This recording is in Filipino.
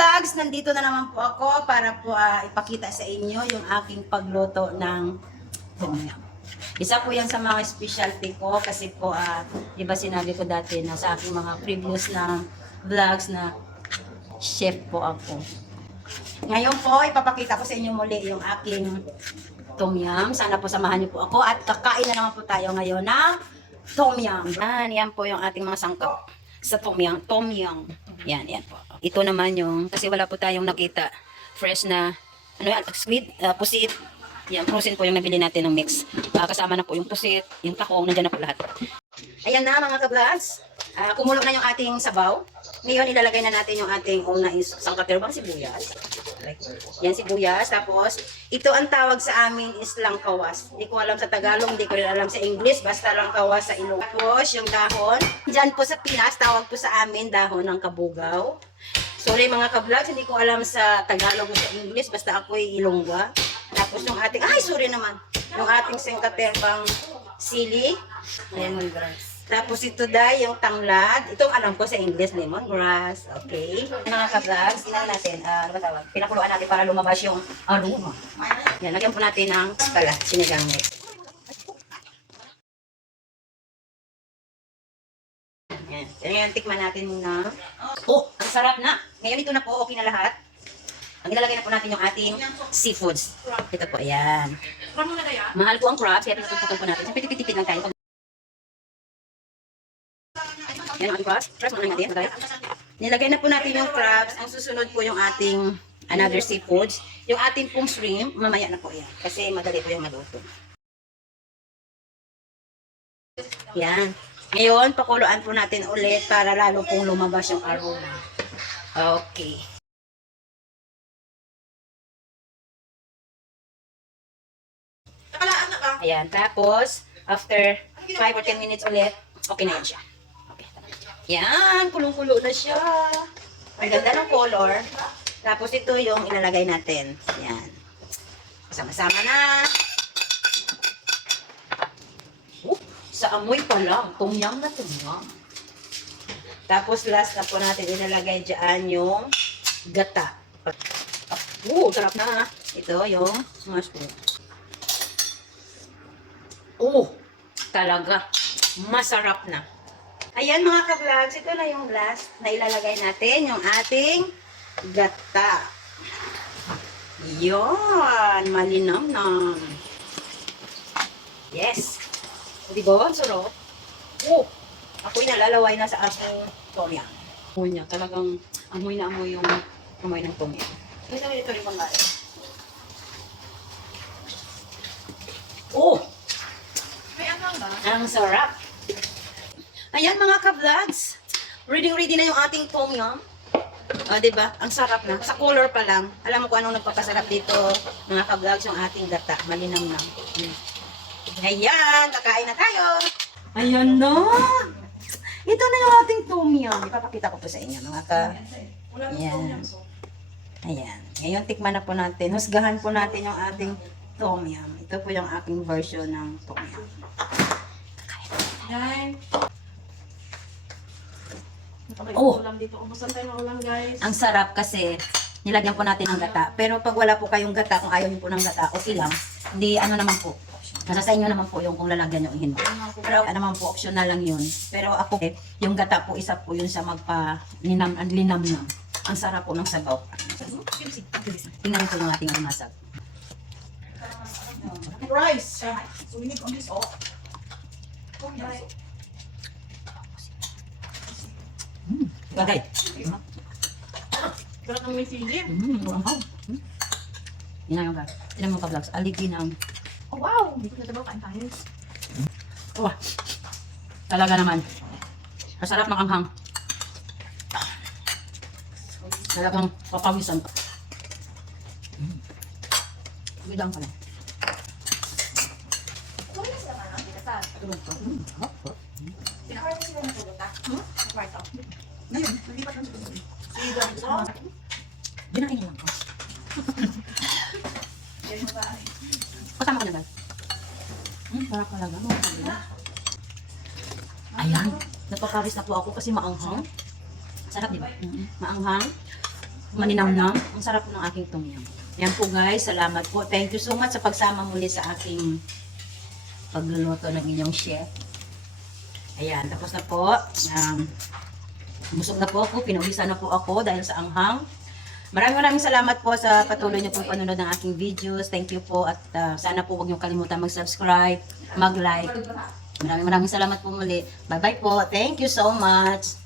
ka-vlogs, nandito na naman po ako para po ipakita sa inyo yung aking pagluto ng tom yum. Isa po yan sa mga specialty ko kasi po, di ba sinabi ko dati na sa aking mga previous na vlogs na chef po ako. Ngayon po, ipapakita ko sa inyo muli yung aking tom yum. Sana po samahan niyo po ako at kakain na naman po tayo ngayon ng tom yum. Yan po yung ating mga sangkap sa tom yum. Tom yum. Yan po. Ito naman yung, kasi wala po tayong nakita, fresh na, squid, pusit. Yan, frozen po yung nabili natin ng mix. Kasama na po yung pusit, yung takong, nandiyan na po lahat. Ayan na mga ka-vlogs. Kumulo na yung ating sabaw. Ngayon, ilalagay na natin yung ating una sangkap, pero bang sibuyas. Yan, sibuyas. Tapos, ito ang tawag sa amin is langkawas. Hindi ko alam sa Tagalog, hindi ko rin alam sa English, basta langkawas sa Ilocos. Tapos, yung dahon. Diyan po sa Pinas, tawag po sa amin dahon ng kabugaw. Sorry mga ka-vlogs, hindi ko alam sa Tagalog o sa English, basta ako ay Ilongga. Tapos yung ating, sorry naman, yung ating singkaterbang sili, lemongrass. Tapos ito dahil yung tanglad, itong alam ko sa English, lemongrass, okay. Mga ka-vlogs, natin, ano ba tawag? Pinakuluan natin para lumabas yung aroma. Yan, lagyan po natin ng skala, sinigang mix. Yan. Ngayon, tikman natin muna. Ang sarap na. Ngayon, ito na po. Okay na lahat. Ang ilalagay na po natin yung ating seafoods. Ito po, ayan. Mahal po ang crabs, kaya pinatutukan po natin. Pitipitipit lang tayo. Yan ang ating crabs. Crabs mo natin. Nilagay na po natin yung crabs. Ang susunod po yung ating another seafoods. Yung ating pong shrimp, mamaya na po yan. Kasi madali po yung maluto. Yan. Ngayon, pakuluan po natin ulit para lalo pong lumabas yung aroma. Okay. Ayan. Tapos, after 5 or 10 minutes ulit, okay na yan siya. Okay. Yan. Kulong-kulo na siya. Ang ganda ng color. Tapos, ito yung ilalagay natin. Yan. Sama-sama na. Sa amoy pa lang, tom yum na tom yum. Tapos last na po natin ilalagay dyan yung gata. Sarap na. Ito yung mushroom. Talaga. Masarap na. Ayan mga ka-vlogs, ito na yung last na ilalagay natin, yung ating gata. Yon, malinam-nam. Yes. Diba? Ang sarap. Ako'y nalalaway na sa aking tom yum. Amoy niya. Talagang amoy na amoy yung amoy ng tom yum. Ito rin mga may angang ba? Ang sarap. Ayan mga ka-vlogs. Ready na yung ating tom yum. Diba? Ang sarap na. Sa color pa lang. Alam mo kung anong nagpapasarap dito mga ka-vlogs, yung ating gata. Malinam-nam. Ayan, kakain na tayo. Ayan na. Ito na yung ating tom yum. Ipapakita ko po sa inyo, mga ka. Ayan. Ayan. Ngayon, tikman na po natin. Husgahan po natin yung ating tom yum. Ito po yung aking version ng tom yum. Kakain. Ang sarap kasi nilagyan po natin ng gata. Pero pag wala po kayong gata, kung ayaw niyo po ng gata, okay lang. Hindi, ano naman po. Nasa sa inyo naman po yung kung lalagyan nyo hindi. Pero naman po, optional lang yun. Pero ako, yung gata po, isa po yun sa linam-nam. Ang sarap po ng sabaw. Tingnan po yung ating masag. Rice. So we need on this off. Bagay. Pero nang may sili. Tingnan yung guys. Tingnan mo ka-vlogs. Aligi ng Oh wow! Hindi ko natabaw kain tayo. talaga naman. Masarap makanghang. Talagang papawisan ka. Bidang pala. Pinakaroon sila ng tulog, ha? Kwarto. Ngayon, nalipat lang sa tulog. Binain lang ko. Yan yung bahay. Kasama ko na ba? Sarap talaga. Ayan. Napapawis na po ako kasi maanghang. Sarap, di ba? Maanghang. maninamnam. Ang sarap ng aking tom yum. Yan po guys, salamat po. Thank you so much sa pagsama muli sa aking pagluluto ng inyong chef. Ayan, tapos na po. Busog na po ako, pinuwisan na po ako dahil sa anghang. Maraming salamat po sa patuloy niyo pong panonood ng aking videos. Thank you po at sana po huwag niyo kalimutan mag-subscribe, mag-like. Maraming salamat po muli. Bye-bye po. Thank you so much.